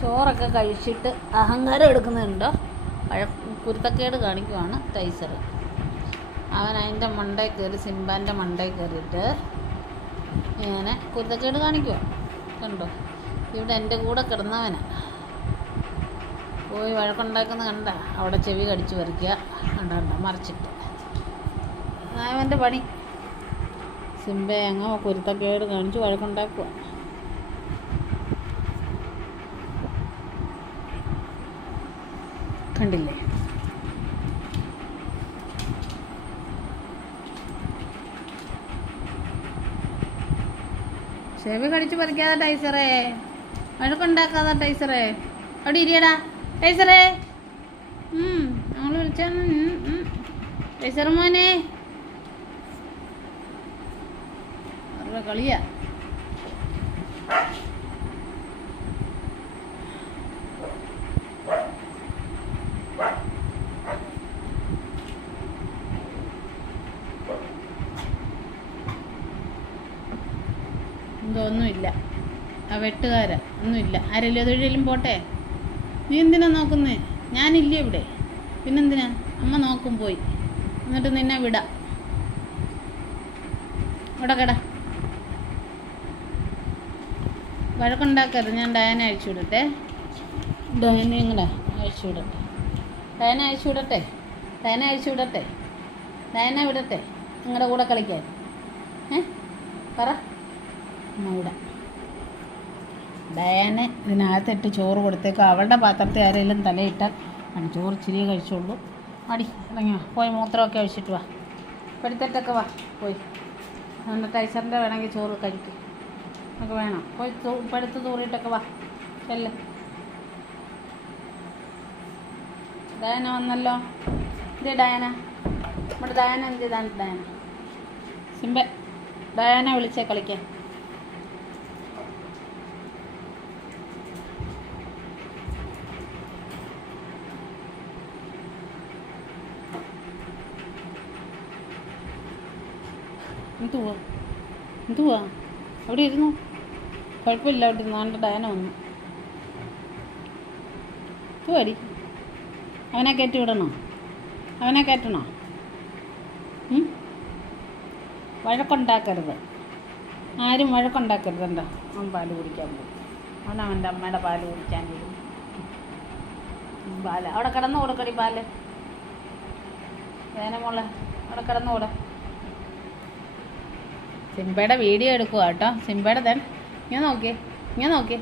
ചോറൊക്കെ കഴിച്ചിട്ട് അഹങ്കാരം എടുക്കുന്നുണ്ടോ? കുരുത്തക്കേട് കാണിക്കുവാണ് ടൈസർ. അവൻ അതിൻ്റെ മണ്ടയിൽ കയറി, സിംബാൻ്റെ മണ്ടയിൽ കയറിയിട്ട് ഇങ്ങനെ കുരുത്തക്കേട് കാണിക്കുക. കണ്ടോ, ഇവിടെ എൻ്റെ കൂടെ കിടന്നവനാ പോയി വഴക്കുണ്ടാക്കുന്ന കണ്ട. അവിടെ ചെവി കടിച്ചു പറിക്കുക, കണ്ട മറിച്ചിട്ട്. അവൻ്റെ പണി. സിംബയെ അങ്ങ് കുരുത്തക്കേട് കാണിച്ച് വഴക്കുണ്ടാക്കുക. കണ്ടില്ലേ? ചെവി കടിച്ച് പറിക്കാതെ ടൈസറേ, വഴക്കുണ്ടാക്കാതെ ടൈസറേ. അവിടെ ഇരിയടാ ടൈസറേ. ഞങ്ങൾ വിളിച്ചാണ് ടൈസർ മോനെ. അവരുടെ കളിയാ. ഒന്നുമില്ല, ആ വെട്ടുകാര ഒന്നുമില്ല. ആരെങ്കിലും അതൊഴിലും പോട്ടെ. നീ എന്തിനാ നോക്കുന്നേ? ഞാനില്ലേ ഇവിടെ, പിന്നെന്തിനാ? അമ്മ നോക്കും പോയി, എന്നിട്ട് നിന്നെ വിടാം. ഇവിടെ കട വഴക്കുണ്ടാക്കരുത്. ഞാൻ ഡയനെ അഴിച്ചു വിടട്ടെ. ഡയനെ കൂടെ അഴിച്ചു വിടട്ടെ. ഡയനെ അഴിച്ചു വിടട്ടെ. ഡയനെ അഴിച്ചു വിടട്ടെ. ഡയനെ വിടട്ടെ നിങ്ങളുടെ കൂടെ കളിക്കാൻ. പറ. ഇവിടെ ഡയാനെ ഇതിനകത്തിട്ട് ചോറ് കൊടുത്തേക്ക്. അവളുടെ പാത്രത്തിൽ ആരെങ്കിലും തലയിട്ടാൽ ചോറ് ഇച്ചിരി കഴിച്ചോളൂ. മടി ഇറങ്ങിയോ, പോയി മൂത്രമൊക്കെ ഒഴിച്ചിട്ട് വാ. പഠിത്തട്ടൊക്കെ വാ പോയി. അതുകൊണ്ട് ടൈസറിൻ്റെ വേണമെങ്കിൽ ചോറ് കഴിക്കും. നമുക്ക് വേണം. പോയി പടുത്ത് തൂറിയിട്ടൊക്കെ വാ. ചെല്ല്. ഡയാന വന്നല്ലോ. ഇതേ ഡയാന. നമ്മുടെ ഡയാന എന്ത് ചെയ്താണ്? ഡയാന സിംബ ഡയാന വിളിച്ചേ കളിക്കാൻ. എന്തുവാ അവിടെ ഇരുന്നു? കുഴപ്പമില്ല, അവിടെ ഇരുന്നു. അവൻ്റെ ഡയന വന്നു. പോടി. അവനെ കയറ്റി വിടണോ? അവനെ കയറ്റണോ? വഴക്കുണ്ടാക്കരുത്. ആരും വഴക്കുണ്ടാക്കരുത്. എന്താ അവൻ പാല് കുടിക്കാൻ പോകും. അവൻ്റെ അമ്മയുടെ പാല് കുടിക്കാൻ പോകും. പാല് അവിടെ കിടന്നു കൊടുക്കടി. പാല് വേനമോളെ അവിടെ കിടന്നു കൂടെ. സിംബയുടെ വീഡിയോ എടുക്കുക കേട്ടോ. സിംബയുടെ ഞാൻ നോക്കിയേ.